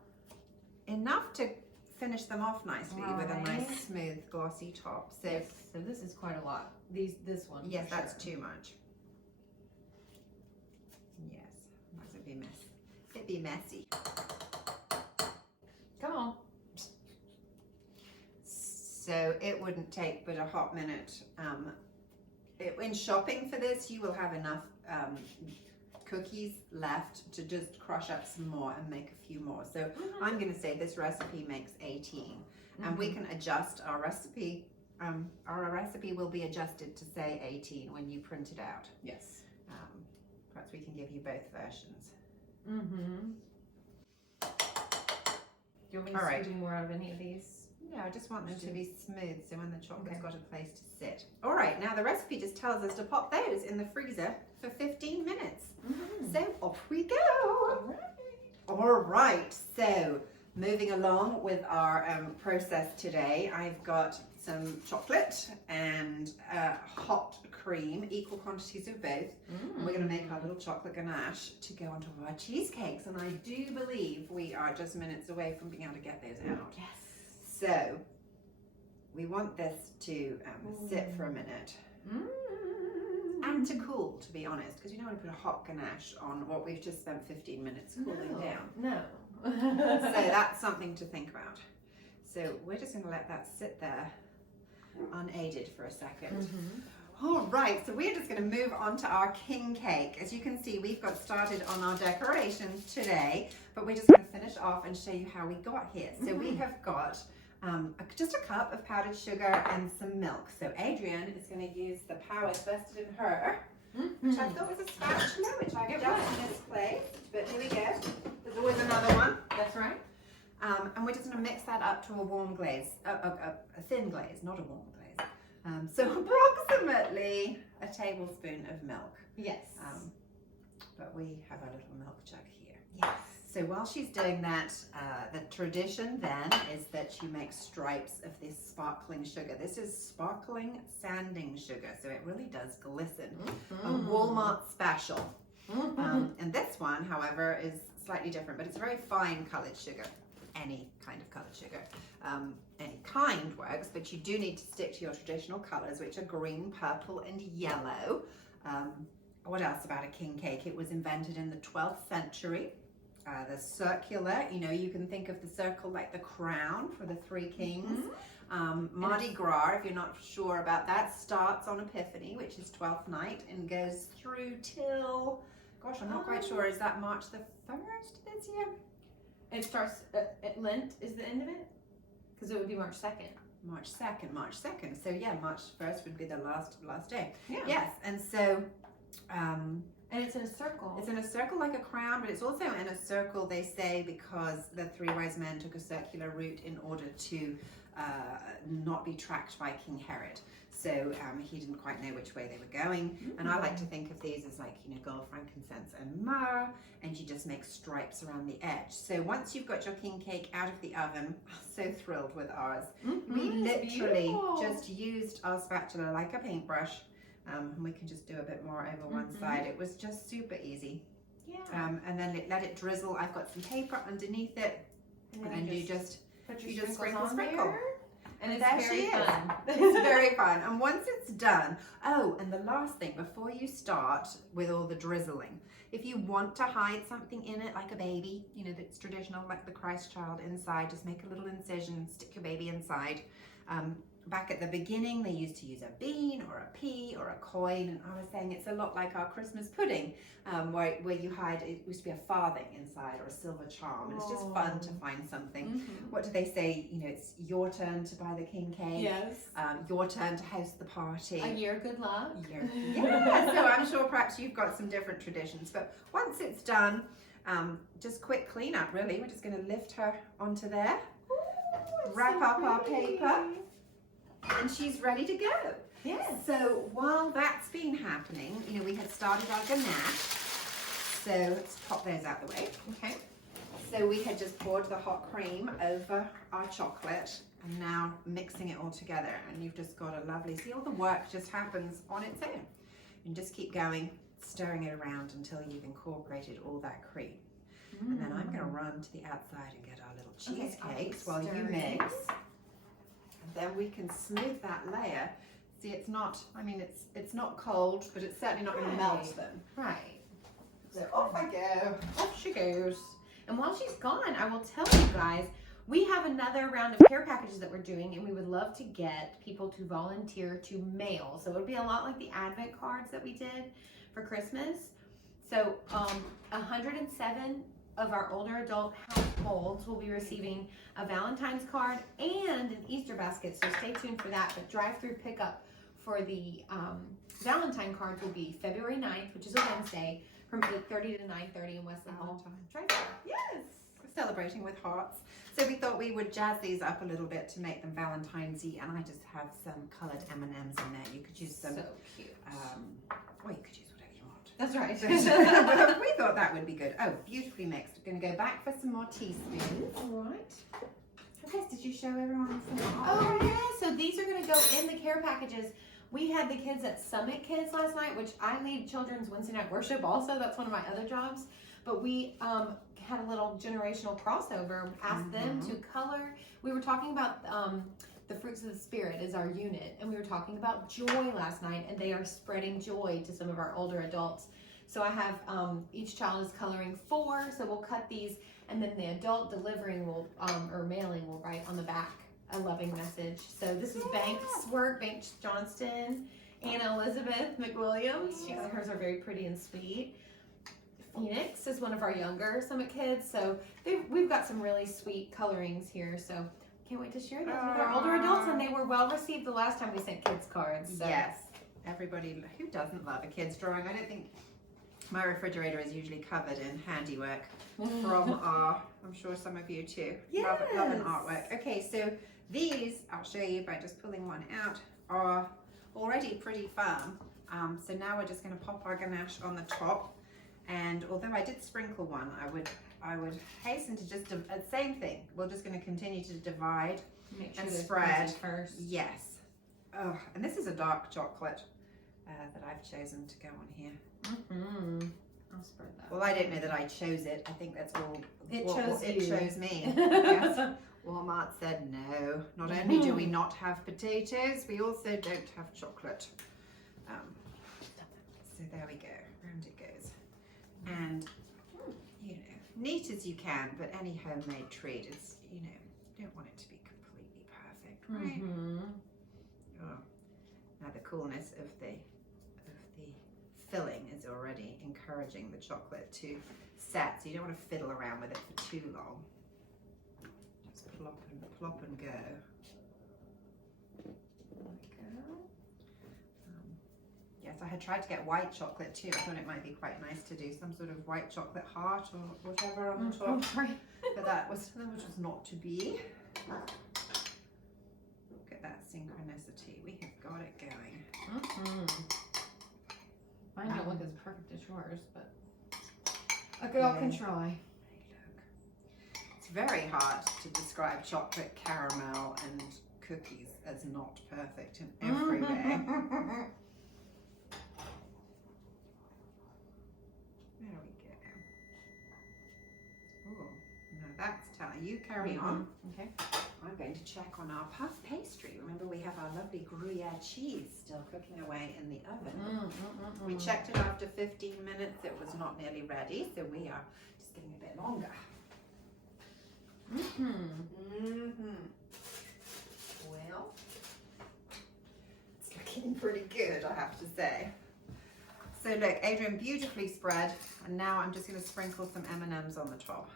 enough to finish them off nicely with a Right. nice, smooth, glossy top. So, Yes, so this is quite a lot. This one. yes, for that's sure. too much. Yes, otherwise it'd be messy. It'd be messy. Come on. So it wouldn't take but a hot minute. In shopping for this, you will have enough cookies left to just crush up some more and make a few more. So I'm going to say this recipe makes 18, and we can adjust our recipe. Our recipe will be adjusted to say 18 when you print it out. Yes. Perhaps we can give you both versions. Mm-hmm. Do you want me All to right. do more out of any of these? No, I just want them to be smooth, so when the chocolate's Okay. got a place to sit. All right, now the recipe just tells us to pop those in the freezer for 15 minutes. So off we go. All right, so moving along with our process today, I've got some chocolate and hot cream, equal quantities of both. And we're going to make our little chocolate ganache to go onto our cheesecakes. And I do believe we are just minutes away from being able to get those out. Yes. So we want this to sit for a minute and to cool, to be honest, because you don't want to put a hot ganache on what we've just spent 15 minutes cooling down. No. So that's something to think about. So we're just going to let that sit there unaided for a second. All right, so we're just going to move on to our king cake. As you can see, we've got started on our decorations today, but we're just going to finish off and show you how we got here. So we have got just a cup of powdered sugar and some milk. So Adrian is going to use the powers vested in her, which I thought was a spatula, which I've just misplaced. But here we go. There's always another one. That's right. And we're just going to mix that up to a warm glaze, a thin glaze, not a warm glaze. So approximately a tablespoon of milk. Yes. But we have our little milk jug here. Yes. So while she's doing that, the tradition then is that she makes stripes of this sparkling sugar. This is sparkling sanding sugar, so it really does glisten. A Walmart special. And this one, however, is slightly different, but it's a very fine colored sugar. Any kind of colored sugar. Any kind works, but you do need to stick to your traditional colors, which are green, purple, and yellow. What else about a king cake? It was invented in the 12th century. The circular, you can think of the circle like the crown for the three kings. Mardi Gras, if you're not sure about that, starts on Epiphany, which is 12th night, and goes through till, gosh, I'm not quite sure, is that March the 1st this year? It starts at Lent is the end of it? Because it would be March 2nd. March 2nd. So yeah, March 1st would be the last day. Yeah. Yes, and so... and it's in a circle. It's in a circle like a crown, but it's also in a circle, they say, because the three wise men took a circular route in order to not be tracked by King Herod. So he didn't quite know which way they were going. And I like to think of these as like, gold, frankincense, and myrrh, and you just make stripes around the edge. So once you've got your king cake out of the oven, so thrilled with ours. We literally just used our spatula like a paintbrush. And we can just do a bit more over one side. It was just super easy. Yeah. And then let it drizzle. I've got some paper underneath it. And then you just sprinkle. And it's there very she fun. is. It's very fun. And once it's done, and the last thing, before you start with all the drizzling, if you want to hide something in it, like a baby, that's traditional, like the Christ child inside, just make a little incision, stick your baby inside. Back at the beginning, they used to use a bean or a pea or a coin, and I was saying it's a lot like our Christmas pudding, where you hide, it used to be a farthing inside or a silver charm, and it's just fun to find something. What do they say? It's your turn to buy the king cake. Yes. Your turn to host the party. A year, good luck. Yeah. So I'm sure perhaps you've got some different traditions, but once it's done, just quick cleanup, really. We're just going to lift her onto there, wrap up our paper, and she's ready to go. Yes. So while that's been happening, we had started our ganache. So let's pop those out the way. Okay. So we had just poured the hot cream over our chocolate and now mixing it all together. And you've just got a lovely, see, all the work just happens on its own. And just keep going, stirring it around until you've incorporated all that cream. And then I'm going to run to the outside and get our little cheesecakes while you mix. Then we can smooth that layer. See, it's not cold, but it's certainly not going to melt them. Right. So off I go. Off she goes. And while she's gone, I will tell you guys, we have another round of care packages that we're doing, and we would love to get people to volunteer to mail. So it would be a lot like the Advent cards that we did for Christmas. So 107 of our older adult households will be receiving a Valentine's card and an Easter basket, so stay tuned for that. But drive-through pickup for the Valentine cards will be February 9th, which is a Wednesday, from 8:30 to 9:30 in Westland Hall. Yes, we're celebrating with hearts. So we thought we would jazz these up a little bit to make them Valentine's-y, and I just have some coloured M&Ms in there. You could use some. So cute. Or you could use whatever you want. That's right. But we thought that would be good. Oh, beautifully mixed. We're going to go back for some more teaspoons. All right. Okay, did you show everyone some? Oh yeah, so these are going to go in the care packages. We had the kids at Summit Kids last night, which I lead children's Wednesday night worship also. That's one of my other jobs. But we had a little generational crossover. Asked them to color. We were talking about the fruits of the spirit is our unit, and we were talking about joy last night, and they are spreading joy to some of our older adults. So I have each child is coloring 4, so we'll cut these, and then the adult delivering will or mailing will write on the back a loving message. So this is Banks' work, Banks Johnston, Anna Elizabeth McWilliams. Hers are very pretty and sweet. Phoenix is one of our younger Summit kids, so we've got some really sweet colorings here. So Can't wait to share those with our older adults, and they were well received the last time we sent kids cards. So. Yes, everybody who doesn't love a kid's drawing. I don't think my refrigerator is usually covered in handiwork from our, I'm sure some of you too, love an artwork. Okay, so these, I'll show you by just pulling one out, are already pretty firm. So now we're just going to pop our ganache on the top. And although I did sprinkle one, I would hasten to just, same thing. We're just going to continue to divide and spread. First. Yes. Oh, and this is a dark chocolate that I've chosen to go on here. I'll spread that. Well, I don't know that I chose it. I think that's all. It chose me. Yes. Walmart said no. Not only do we not have potatoes, we also don't have chocolate. So there we go. Round it goes. And you know, neat as you can, but any homemade treat is, you know, you don't want it to be completely perfect, right? Oh. Now the coolness of the filling is already encouraging the chocolate to set, so you don't want to fiddle around with it for too long. Just plop and go. There we go. Yes, I had tried to get white chocolate too. I thought it might be quite nice to do some sort of white chocolate heart or whatever on the top, but that was not to be. Look at that synchronicity. We have got it going. Mine don't look as perfect as yours, but a girl can try. It's very hard to describe chocolate, caramel, and cookies as not perfect in every way. There we go. Oh, no, that's telling. You carry on. Okay. I'm going to check on our puff pastry. Remember, we have our lovely Gruyere cheese still cooking away in the oven. We checked it after 15 minutes. It was not nearly ready, so we are just giving it a bit longer. Well, it's looking pretty good, I have to say. So look, Adrian beautifully spread, and now I'm just going to sprinkle some M&Ms on the top.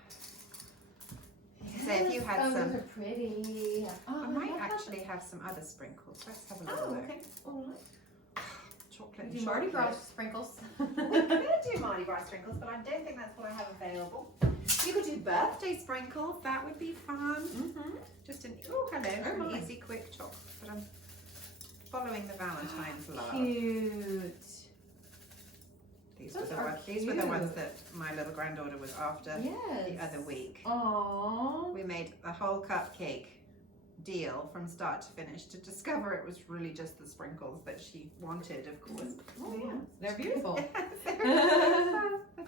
Yes. So if you had some, those are pretty. I might actually have some other sprinkles. Let's have a little look. Okay. Chocolate. Do Mardi Gras sprinkles. We could do Mardi Gras sprinkles, but I don't think that's what I have available. You could do birthday sprinkles. That would be fun. Just an an easy, quick chocolate. But I'm following the Valentine's love. Cute. These were the ones that my little granddaughter was after the other week. Aww. We made a whole cupcake deal from start to finish to discover it was really just the sprinkles that she wanted, of course. Oh, yeah. They're beautiful. But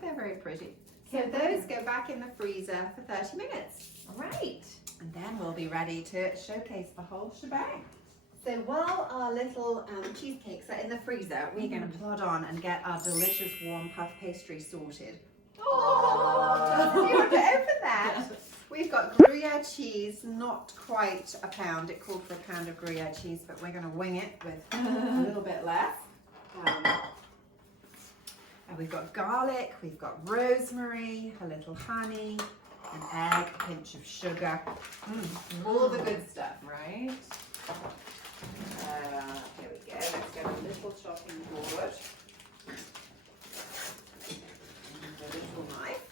they're very pretty. So those go back in the freezer for 30 minutes. All right. And then we'll be ready to showcase the whole shebang. So while our little cheesecakes are in the freezer, we're going to plod on and get our delicious warm puff pastry sorted. Oh! Do you want to open that? We've got Gruyere cheese, not quite a pound. It called for a pound of Gruyere cheese, but we're going to wing it with a little bit less. And we've got garlic, we've got rosemary, a little honey, an egg, a pinch of sugar. All the good stuff, right? Here we go. Let's get a little chopping board and a little knife.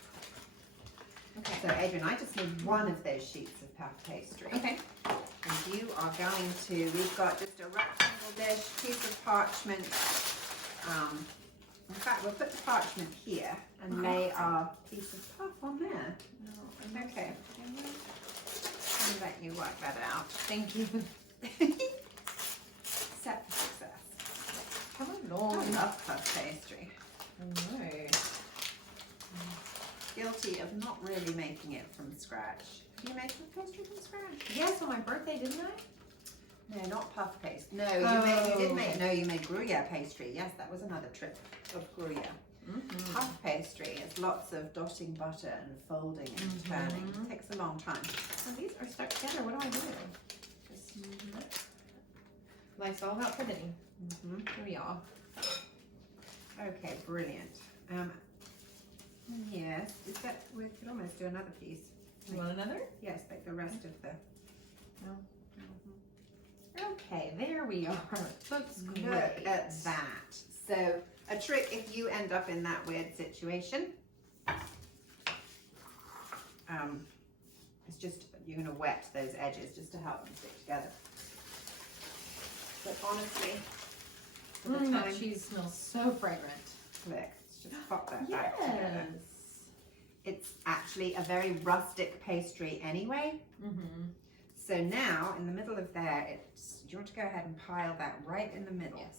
Okay. So Adrian, I just need one of those sheets of puff pastry. Okay. And you are going to, we've got just a rectangle dish, piece of parchment. In fact, we'll put the parchment here and lay our piece of puff on there. Okay. I'll let you work that out. Thank you. Set for success. Come along. I love puff pastry. No. Guilty of not really making it from scratch. Have you made puff pastry from scratch? Yes, on my birthday, didn't I? No, not puff paste. No, you made Gruyere pastry. Yes, that was another trip of Gruyere. Puff pastry is lots of dotting butter and folding and turning. It takes a long time. Oh, these are stuck together. What do I do? Just Life's all about pivoting. Here we are. Okay, brilliant. Yes, is that, we could almost do another piece. You want another? Yes, like the rest of the Okay, there we are. Looks great. Look at that. So a trick if you end up in that weird situation, it's just you're going to wet those edges just to help them stick together. But honestly, for the time, that cheese smells so fragrant. look, let's just pop that back together. It's actually a very rustic pastry anyway. So now, in the middle of there, do you want to go ahead and pile that right in the middle? Yes.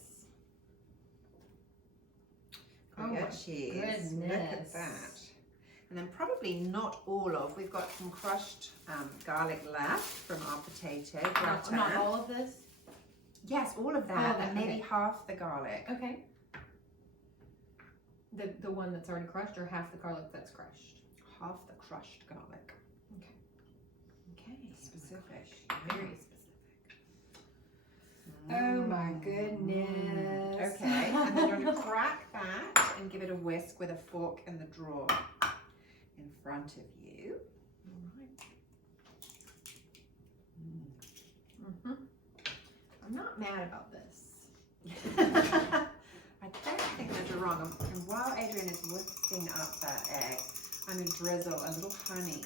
Gruyere cheese. Look at that. And then probably not all of, we've got some crushed garlic left from our potato gratin. Not all of this? Yes, all of that, All of and that, maybe half the garlic. Okay. The one that's already crushed, or half the garlic that's crushed? Half the crushed garlic. Okay. Specific. Very specific. Oh my goodness. Okay, and then you're going to crack that and give it a whisk with a fork in the drawer in front of you. I'm not mad about this. I don't think that you're wrong. And while Adrian is whisking up that egg, I'm going to drizzle a little honey.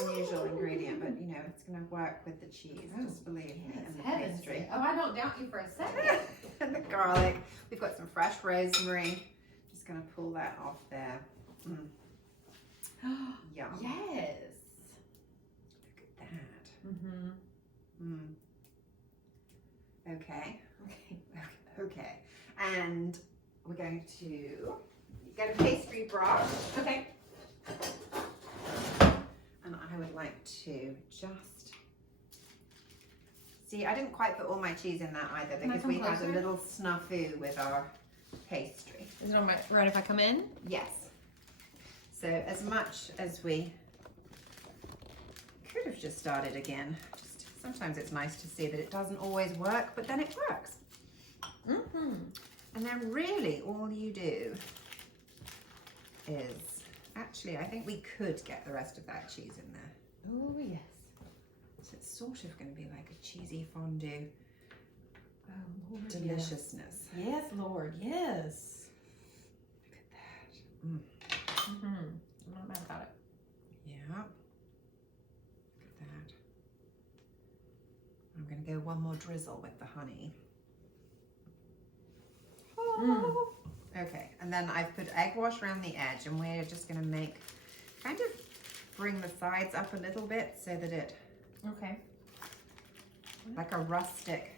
Unusual ingredient, but you know, it's going to work with the cheese, just believe me, and the pastry. Oh, I don't doubt you for a second. And the garlic. We've got some fresh rosemary. Just going to pull that off there. Yum. Yes. Look at that. Okay. Okay. And we're going to get a pastry brush. Okay. And I would like to just see, I didn't quite put all my cheese in that either because we had a little snafu with our pastry. Is it all right if I come in? Yes. So as much as we could have just started again, just sometimes it's nice to see that it doesn't always work, but then it works. And then really all you do is, actually I think we could get the rest of that cheese in there. Oh yes. So it's sort of going to be like a cheesy fondue deliciousness. Yes, Lord, yes. Look at that. I'm not mad about it. Yeah. Look at that. I'm going to go one more drizzle with the honey. Okay, and then I've put egg wash around the edge, and we're just going to kind of bring the sides up a little bit so that it, like a rustic,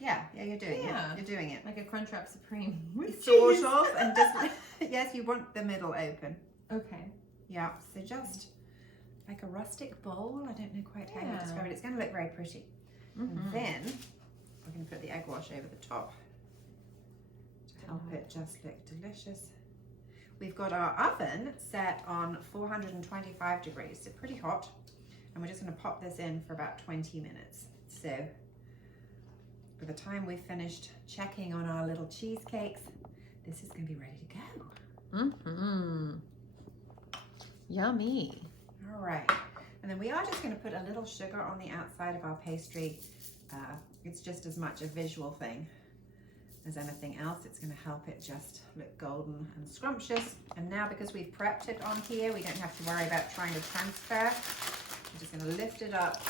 yeah, you're doing it. You're doing it. Like a Crunchwrap Supreme. Sort of, and just, yes, you want the middle open. Okay. Yeah, so just like a rustic bowl. I don't know quite how to describe it. It's going to look very pretty. And then we're going to put the egg wash over the top to help it just look delicious. We've got our oven set on 425 degrees, so pretty hot. And we're just going to pop this in for about 20 minutes. So by the time we've finished checking on our little cheesecakes, this is going to be ready to go. Yummy. All right. And then we are just going to put a little sugar on the outside of our pastry. It's just as much a visual thing as anything else. It's going to help it just look golden and scrumptious. And now because we've prepped it on here, we don't have to worry about trying to transfer. I'm just going to lift it up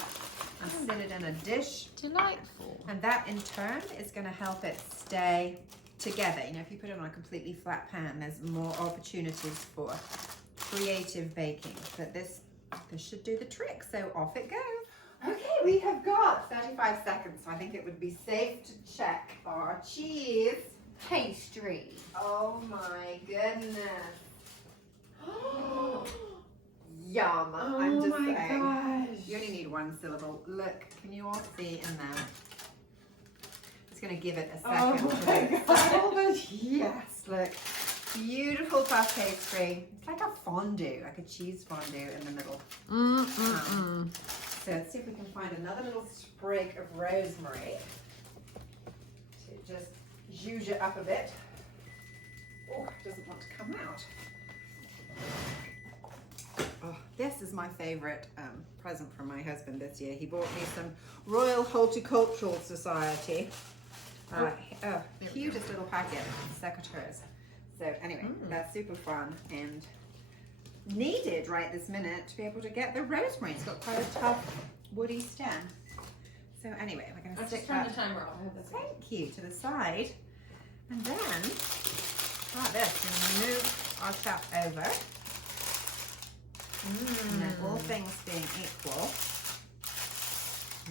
and sit it in a dish. Delightful. And that in turn is going to help it stay together. You know, if you put it on a completely flat pan, there's more opportunities for creative baking. But this should do the trick. So off it goes. Okay, we have got 35 seconds, so I think it would be safe to check our cheese Pastry. Oh my goodness. Yum. I'm just saying. Gosh. You only need one syllable. Look, can you all see in there? Just going to give it a second. Oh my gosh. Yes, look. Beautiful puff pastry. It's like a fondue, like a cheese fondue in the middle. So let's see if we can find another little sprig of rosemary to just zhuzh it up a bit. Oh, it doesn't want to come out. Oh, This is my favorite present from my husband this year. He bought me some Royal Horticultural Society. Cutest little packet, secateurs. So anyway, that's super fun and needed right this minute to be able to get the rosemary. It's got quite a tough woody stem. So anyway, we're going to stick that. Turn the timer off. Thank you, to the side. And then, like this, we're going to move our chap over. And then all things being equal,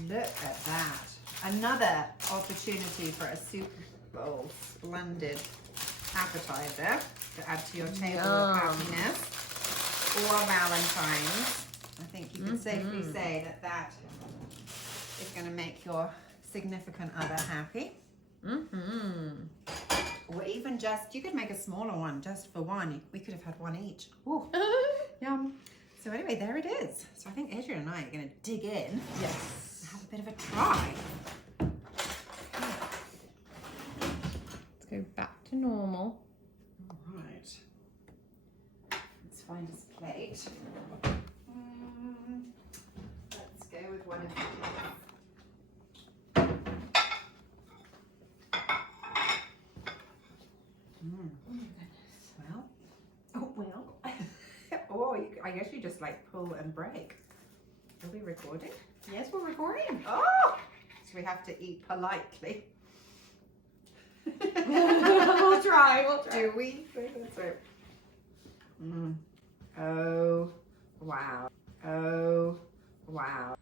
look at that. Another opportunity for a Super Bowl splendid appetizer to add to your table of happiness. Or Valentine's. I think you can safely say that that is going to make your significant other happy. Or even just, you could make a smaller one just for one. We could have had one each. Ooh, yum. So anyway, there it is. So I think Adrian and I are going to dig in. Yes. And have a bit of a try. Let's go back to normal. All right. Let's find his plate. Let's go with one of these. I guess you just like pull and break. Are we recording? Yes, we're recording. Oh! So we have to eat politely. We'll try. Do we? Oh, wow. Oh, wow.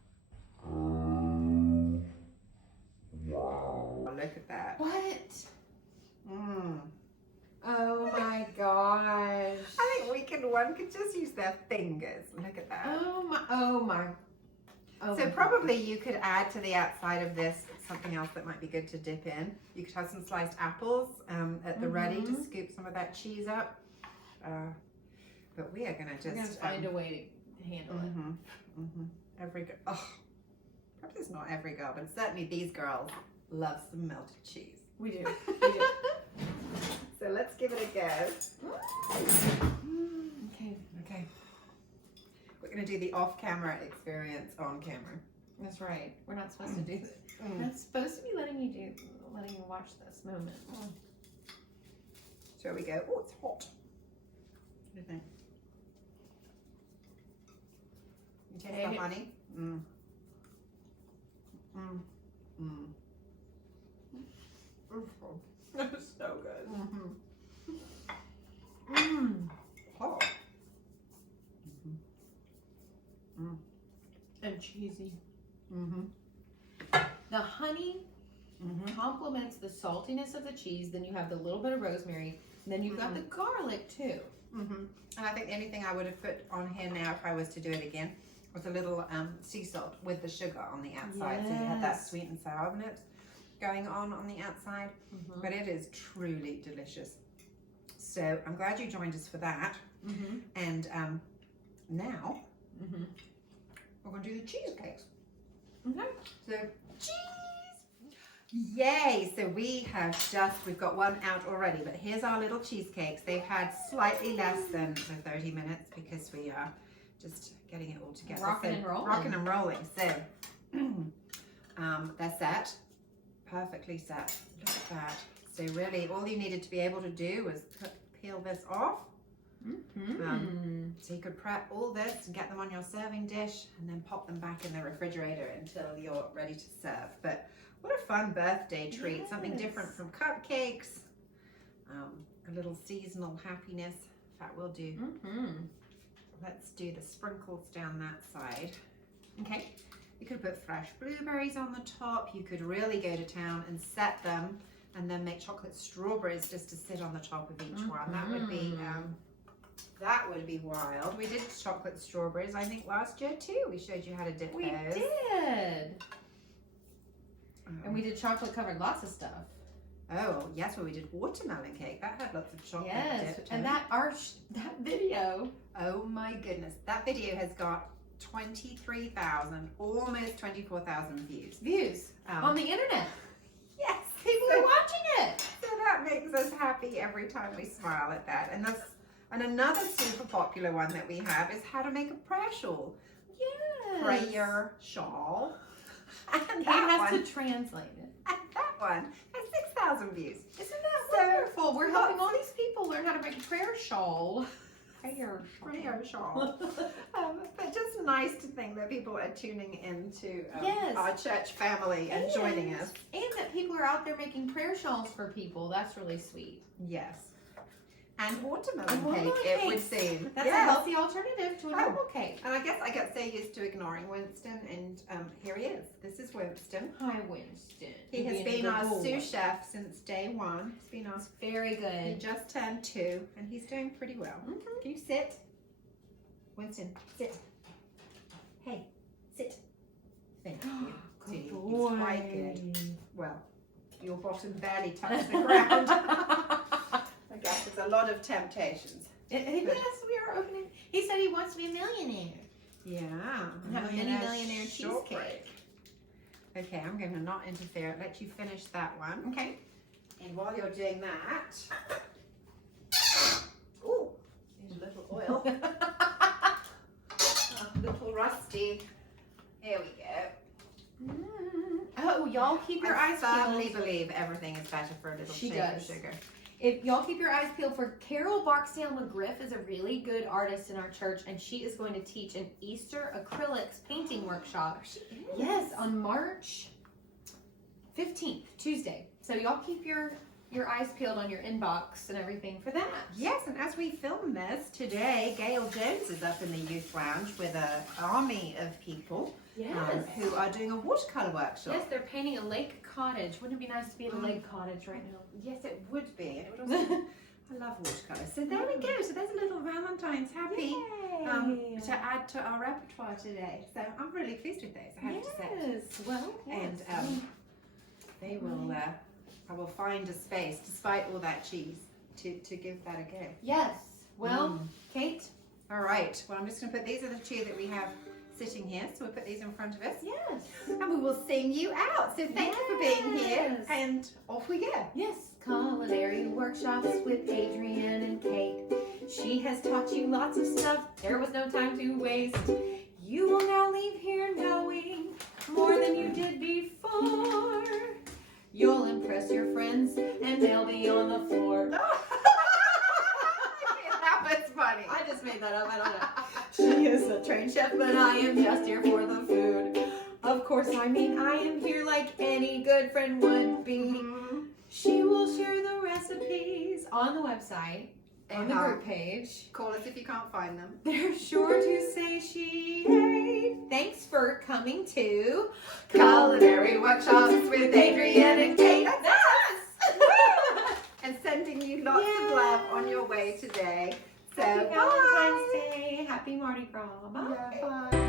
Wow. Look at that. What? Oh my gosh. I think one could just use their fingers. Look at that. Oh my. So probably you could add to the outside of this something else that might be good to dip in. You could have some sliced apples at the ready to scoop some of that cheese up. But we are gonna just find a way to handle it. Perhaps it's not every girl, but certainly these girls love some melted cheese. We do. So let's give it a go. Okay. We're going to do the off-camera experience on camera. That's right. We're not supposed to do this. We're not supposed to be letting you watch this moment. Shall we go? Oh, it's hot. What do you think? You taste the honey? That's so good. Hot. And cheesy. The honey complements the saltiness of the cheese. Then you have the little bit of rosemary. And then you've got the garlic too. And I think the only thing I would have put on here now if I was to do it again was a little sea salt with the sugar on the outside. So you had that sweet and sourness going on the outside. But it is truly delicious. So I'm glad you joined us for that. And now we're going to do the cheesecakes. So cheese! Yay! So we've got one out already, but here's our little cheesecakes. They've had slightly less than 30 minutes because we are just getting it all together. Rocking and rolling. So they're set. Perfectly set. Look at that. So really all you needed to be able to do was peel this off. So you could prep all this and get them on your serving dish and then pop them back in the refrigerator until you're ready to serve. But what a fun birthday treat. Something different from cupcakes. A little seasonal happiness. In fact, we'll do. Let's do the sprinkles down that side. Okay. You could put fresh blueberries on the top. You could really go to town and set them and then make chocolate strawberries just to sit on the top of each one. That would be wild. We did chocolate strawberries, I think, last year too. We showed you how to dip those. We did. And we did chocolate covered lots of stuff. Oh, yes, well, we did watermelon cake. That had lots of chocolate dipped in. And that video. Oh my goodness. That video has got 23,000, almost 24,000 views. On the internet. Yes. People are watching it. So that makes us happy every time we smile at that. And that's, And another super popular one that we have is how to make a prayer shawl. Yes. Prayer shawl. And Kate that has one, to translate it. and that one has 6,000 views. Isn't that So, wonderful? We're helping all these people learn how to make a prayer shawl. Prayer shawl. But just nice to think that people are tuning into Yes. our church family and joining us. And that people are out there making prayer shawls for people. That's really sweet. Yes. And watermelon And watermelon cake, it would cakes. seem. That's Yes. a healthy alternative to a normal cake. And I guess I got so used to ignoring Winston, and here he is. This is Winston. Hi, Winston. He has been our sous chef since day one. He's been our. Very He good. just turned 2, and he's doing pretty well. Can you sit? Winston, sit. Hey, sit. Thank you. Good He's boy. quite good. Well, your bottom barely touches the ground. I guess there's a lot of temptations. Yes, we are opening. He said he wants to be a millionaire. Yeah. Have a mini millionaire cheesecake. Okay, I'm going to not interfere. Let you finish that one. Okay. And while you're doing that, ooh, there's a little oil. A little rusty. Here we go. Oh, y'all keep your eyes I firmly peeled. believe everything is better for a little She shake of does. sugar. If y'all keep your eyes peeled for Carol Barksdale McGriff is a really good artist in our church, and she is going to teach an Easter acrylics painting workshop. She is. Yes, on March 15th, Tuesday. So y'all keep your eyes peeled on your inbox and everything for that. Yes, and as we film this today, Gail Jones is up in the youth lounge with an army of people who are doing a watercolor workshop. Yes, they're painting a lake cottage. Wouldn't it be nice to be at a lake cottage right now? Yes, it would be. It would also. I love watercolors. So there we go. So there's a little Valentine's happy to add to our repertoire today. So I'm really pleased with those, I have to say. Yes, well, And they will. I will find a space, despite all that cheese, to give that a go. yes. Well, Kate. All right. Well, I'm just going to put these are the 2 that we have sitting here. So we'll put these in front of us. Yes. And we will sing you out. So thank you for being here. Yes. And off we go. Yes. Culinary workshops with Adrian and Kate. She has taught you lots of stuff. There was no time to waste. You will now leave here knowing more than you did before. You'll impress your friends and they'll be on the floor. That was funny. I just made that up. I don't know. She is a trained chef, but I am just here for the food. Of course, I mean, I am here like any good friend would be. She will share the recipes on the website, on the group page. Call us if you can't find them. They're sure to say she ate. Thanks for coming to Culinary Workshops with Adrian and Kate. That's us! And sending you lots of love on your way today. So, Happy bye. Valentine's Day. Happy Mardi Gras. Bye. Yeah, bye.